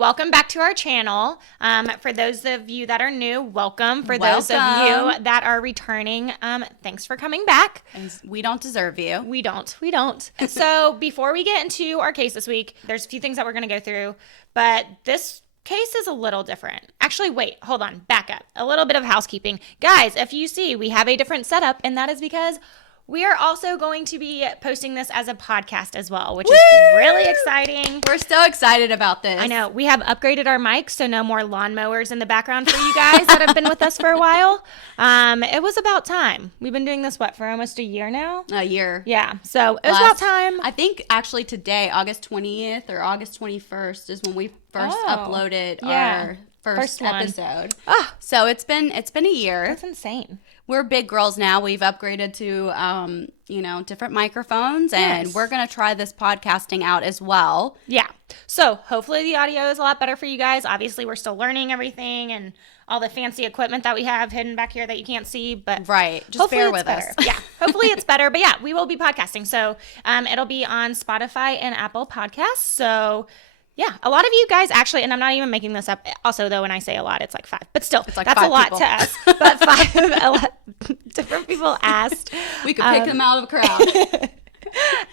welcome back to our channel. For those of you that are new, welcome. For those of you that are returning, thanks for coming back. We don't deserve you. We don't. So before we get into our case this week, there's a few things that we're going to go through, but this case is a little different. Actually, wait, hold on, back up. A little bit of housekeeping. Guys, if you see, we have a different setup, and that is because we are also going to be posting this as a podcast as well, which is really exciting. We're so excited about this. I know. We have upgraded our mics, so no more lawnmowers in the background for you guys that have been with us for a while. It was about time. We've been doing this, for almost a year now? A year. Yeah. So it was about time. I think actually today, August 20th or August 21st is when we first uploaded our first episode. Oh. So it's been a year. That's insane. We're big girls now. We've upgraded to, different microphones, and we're going to try this podcasting out as well. Yeah. So hopefully the audio is a lot better for you guys. Obviously, we're still learning everything and all the fancy equipment that we have hidden back here that you can't see. But right. Just bear with us. Yeah. Hopefully it's better. But yeah, we will be podcasting. So it'll be on Spotify and Apple Podcasts. So yeah, a lot of you guys actually, and I'm not even making this up. Also, though, when I say a lot, it's like 5. But still, that's a lot to us. But 5 different people asked. We could pick them out of a crowd.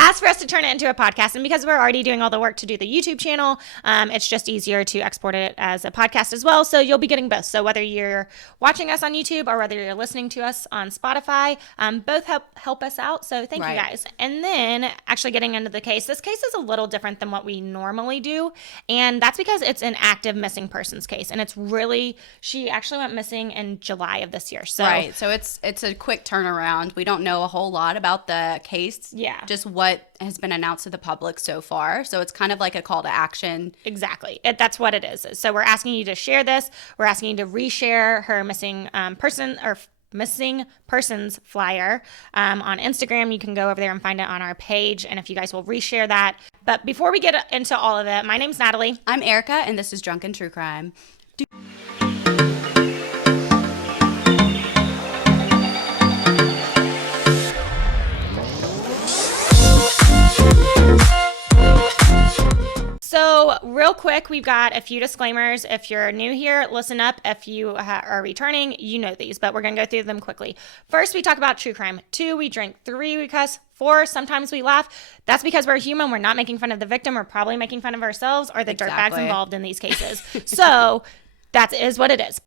Asked for us to turn it into a podcast. And because we're already doing all the work to do the YouTube channel, it's just easier to export it as a podcast as well. So you'll be getting both. So whether you're watching us on YouTube or whether you're listening to us on Spotify, both help us out. So thank you guys. And then actually getting into the case, this case is a little different than what we normally do. And that's because it's an active missing persons case. And she actually went missing in July of this year. So right. So it's a quick turnaround. We don't know a whole lot about the case. Yeah. Just what has been announced to the public so far. So it's kind of like a call to action. Exactly. That's what it is. So we're asking you to share this. We're asking you to reshare her missing persons flyer on Instagram. You can go over there and find it on our page. And if you guys will reshare that. But before we get into all of it, my name's Natalie. I'm Erica, and this is Drunken True Crime. So real quick, we've got a few disclaimers. If you're new here, listen up. If you are returning, you know these, but we're going to go through them quickly. First, we talk about true crime. 2, we drink. 3, we cuss. 4, sometimes we laugh. That's because we're human. We're not making fun of the victim. We're probably making fun of ourselves or the dirtbags involved in these cases. So that is what it is.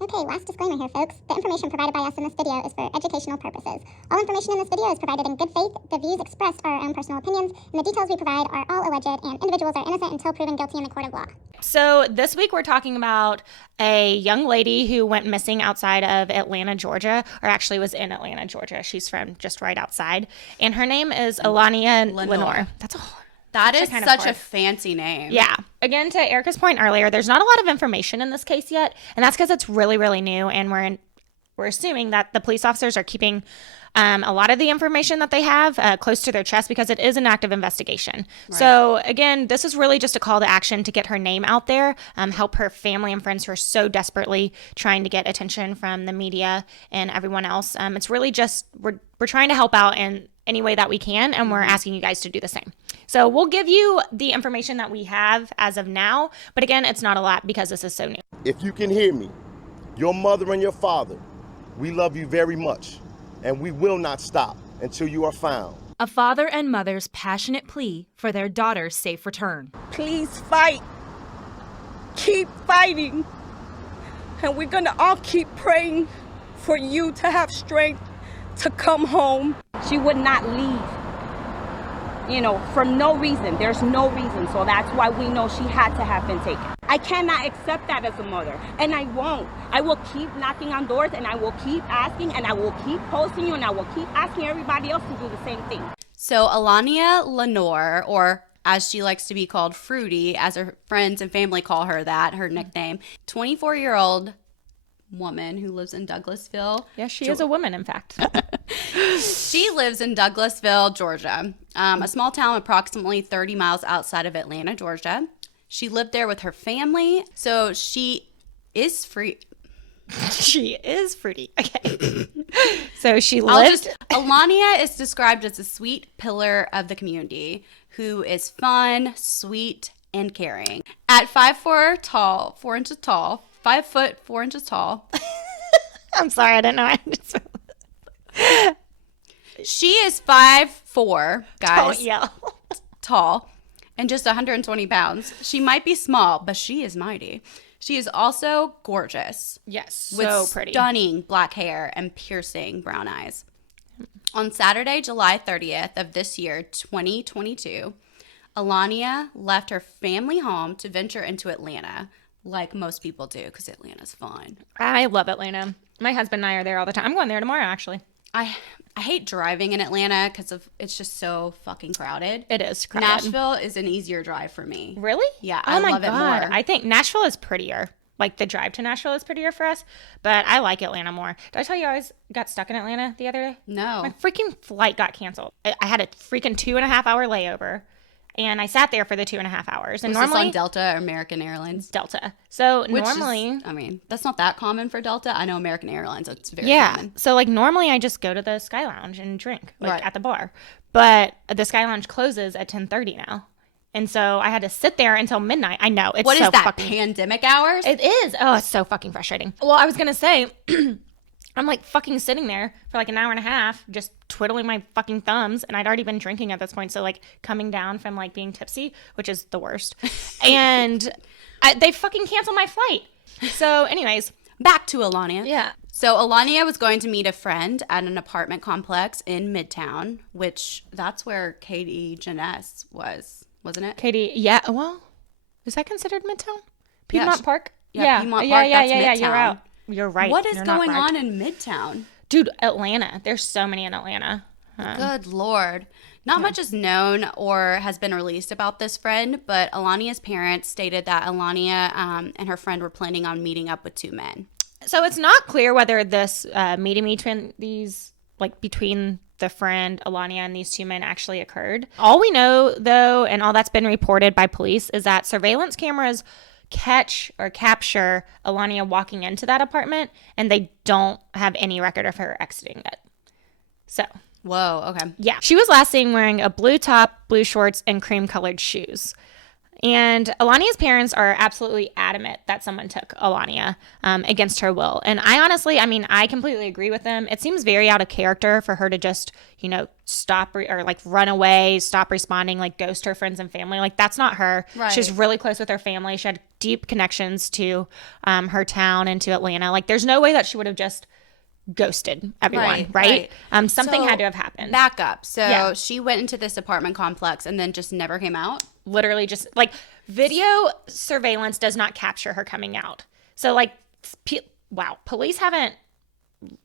Okay, last disclaimer here, folks. The information provided by us in this video is for educational purposes. All information in this video is provided in good faith. The views expressed are our own personal opinions, and the details we provide are all alleged, and individuals are innocent until proven guilty in the court of law. So this week we're talking about a young lady who went missing outside of Atlanta, Georgia, or actually was in Atlanta, Georgia. She's from just right outside, and her name is Allahnia Lenoir. That is such a fancy name. Yeah. Again, to Erica's point earlier, there's not a lot of information in this case yet, and that's because it's really, really new, and we're assuming that the police officers are keeping a lot of the information that they have close to their chest because it is an active investigation. Right. So again, this is really just a call to action to get her name out there, help her family and friends who are so desperately trying to get attention from the media and everyone else. It's really just we're trying to help out in any way that we can, and we're asking you guys to do the same. So we'll give you the information that we have as of now, but again, it's not a lot because this is so new. If you can hear me, your mother and your father, we love you very much, and we will not stop until you are found. A father and mother's passionate plea for their daughter's safe return. Please fight. Keep fighting. And we're going to all keep praying for you to have strength to come home. She would not leave, for no reason. There's no reason. So that's why we know she had to have been taken. I cannot accept that as a mother, and I won't. I will keep knocking on doors, and I will keep asking, and I will keep posting you, and I will keep asking everybody else to do the same thing. So Allahnia Lenoir, or as she likes to be called, Fruity, as her friends and family call her that, her nickname, 24-year-old woman who lives in Douglasville. Yeah, she is a woman, in fact. She lives in Douglasville, Georgia, a small town approximately 30 miles outside of Atlanta, Georgia. She lived there with her family, so she is free. She is fruity. Okay. So she lived. Allahnia is described as a sweet pillar of the community who is fun, sweet, and caring. At 5'4" tall, 4 inches tall, 5 foot 4 inches tall. I'm sorry, I didn't know. She is 5'4", guys. Don't yell. Tall, and just 120 pounds. She might be small, but she is mighty. She is also gorgeous. Yes, With so pretty. stunning black hair and piercing brown eyes. On Saturday, July 30th of this year, 2022, Allahnia left her family home to venture into Atlanta, like most people do, because Atlanta's fun. I love Atlanta. My husband and I are there all the time. I'm going there tomorrow, actually. I hate driving in Atlanta because it's just so fucking crowded. It is crowded. Nashville is an easier drive for me. Really? Yeah, Oh I my love it God. more. I think Nashville is prettier. Like the drive to Nashville is prettier for us, but I like Atlanta more. Did I tell you I always got stuck in Atlanta the other day? No. My freaking flight got canceled. I had a freaking 2.5 hour layover, and I sat there for the 2.5 hours. And Was this normally on Delta or American Airlines? Delta. So Which normally, is, I mean, that's not that common for Delta. I know American Airlines, it's very yeah. common. So like normally I just go to the Sky Lounge and drink like Right. at the bar, but the Sky Lounge closes at 10:30 now, and so I had to sit there until midnight. I know it's What so is that, fucking pandemic hours? It is. Oh, it's so fucking frustrating. Well, I was going to say, I'm like fucking sitting there for like an hour and a half, just twiddling my fucking thumbs. And I'd already been drinking at this point. So like coming down from like being tipsy, which is the worst. And they fucking canceled my flight. So anyways. Back to Allahnia. Yeah. So Allahnia was going to meet a friend at an apartment complex in Midtown, which that's where Katie Jeunesse was, wasn't it? Katie. Yeah. Well, is that considered Midtown? Piedmont Park? yeah, Piedmont Park, that's You're Midtown. out. You're right. What is You're not going right. on in Midtown? Dude, Atlanta. There's so many in Atlanta. Good Lord. Not much is known or has been released about this friend, but Alania's parents stated that Allahnia and her friend were planning on meeting up with 2 men. So it's not clear whether this meeting between these, like between the friend Allahnia and these 2 men actually occurred. All we know, though, and all that's been reported by police, is that surveillance cameras catch or capture Allahnia walking into that apartment, and they don't have any record of her exiting it. So, Whoa, okay. yeah. She was last seen wearing a blue top, blue shorts, and cream-colored shoes. And Alania's parents are absolutely adamant that someone took Allahnia against her will. And I completely agree with them. It seems very out of character for her to just, stop or like run away, stop responding, like ghost her friends and family. Like that's not her. Right. She's really close with her family. She had deep connections to her town and to Atlanta. Like there's no way that she would have just ghosted everyone, right? Something So, had to have happened. Back up. So Yeah. she went into this apartment complex and then just never came out? Literally just like video surveillance does not capture her coming out. So like, wow, police haven't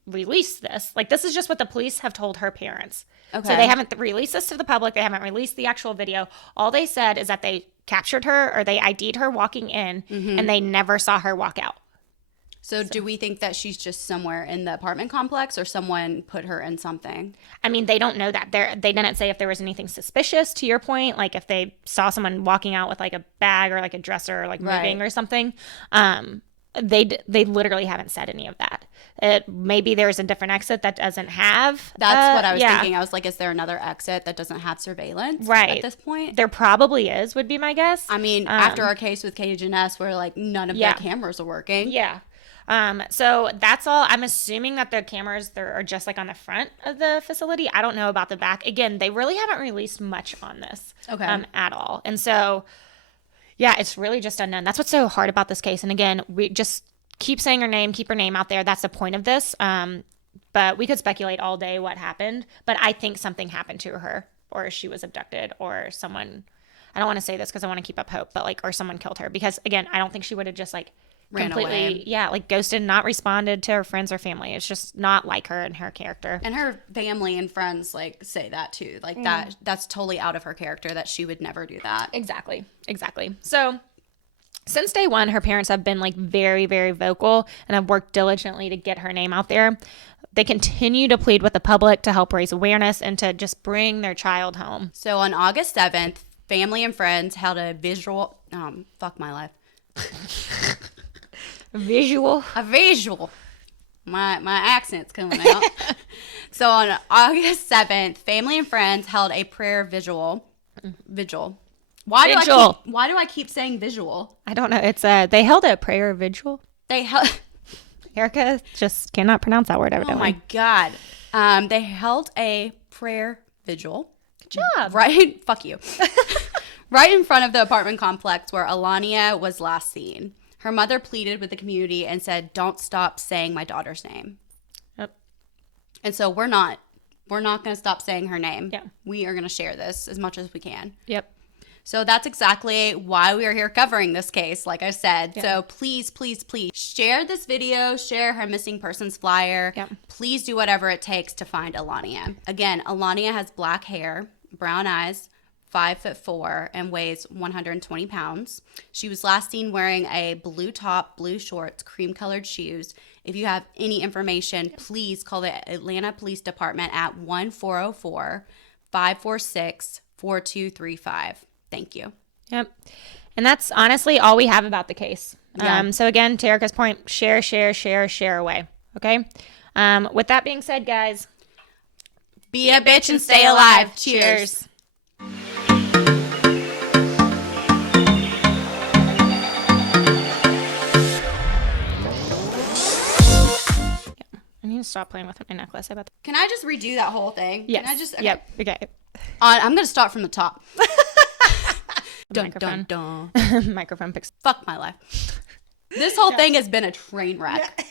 released this. Like this is just what the police have told her parents. Okay. So they haven't released this to the public. They haven't released the actual video. All they said is that they captured her or they ID'd her walking in and they never saw her walk out. So do we think that she's just somewhere in the apartment complex or someone put her in something? I mean, they don't know that. They didn't say if there was anything suspicious, to your point, like if they saw someone walking out with like a bag or like a dresser or like moving or something. They literally haven't said any of that. Maybe there's a different exit that doesn't have. That's what I was thinking. I was like, is there another exit that doesn't have surveillance at this point? There probably is, would be my guess. I mean, after our case with Katie Jeunesse where like none of the cameras are working. Yeah. So that's all. I'm assuming that the cameras there are just like on the front of the facility. I don't know about the back. Again, they really haven't released much on this at all. And so, yeah, it's really just unknown. That's what's so hard about this case. And again, we just keep saying her name, keep her name out there. That's the point of this. But we could speculate all day what happened. But I think something happened to her, or she was abducted, or someone. I don't want to say this because I want to keep up hope, but like, or someone killed her. Because again, I don't think she would have just like Ran away. like ghosted, not responded to her friends or family. It's just not like her and her character. And her family and friends like say that too. Like that's totally out of her character that she would never do that. Exactly. So since day one, her parents have been like very, very vocal and have worked diligently to get her name out there. They continue to plead with the public to help raise awareness and to just bring their child home. So on August 7th, family and friends held a visual, fuck my life. A visual. My accent's coming out. So on August 7th, family and friends held a prayer vigil Why Vigil. do I keep saying visual? I don't know. It's they held a prayer vigil. They held. Erica just cannot pronounce that word Oh evidently. my God. They held a prayer vigil. Good job. Right? Fuck you. Right in front of the apartment complex where Allahnia was last seen. Her mother pleaded with the community and said, "Don't stop saying my daughter's name." Yep. And so we're not going to stop saying her name. Yeah. We are going to share this as much as we can. Yep. So that's exactly why we are here covering this case, like I said. Yeah. So please, please, please share this video, share her missing persons flyer. Yep. Please do whatever it takes to find Allahnia. Again, Allahnia has black hair, brown eyes, 5'4", and weighs 120 pounds. She was last seen wearing a blue top, blue shorts, cream-colored shoes. If you have any information, please call the Atlanta Police Department at 1-404-546-4235. Thank you. Yep. And that's honestly all we have about the case. Yeah. So again, to Erica's point, share away. Okay. With that being said, guys, Be a bitch and stay alive. Cheers. I need to stop playing with my necklace. I bet. Can I just redo that whole thing? Yes. Can I just, okay. Yep. Okay. I'm going to start from the top. Dun, Microphone. dun, dun. Microphone picks. Fuck my life. This whole thing has been a train wreck.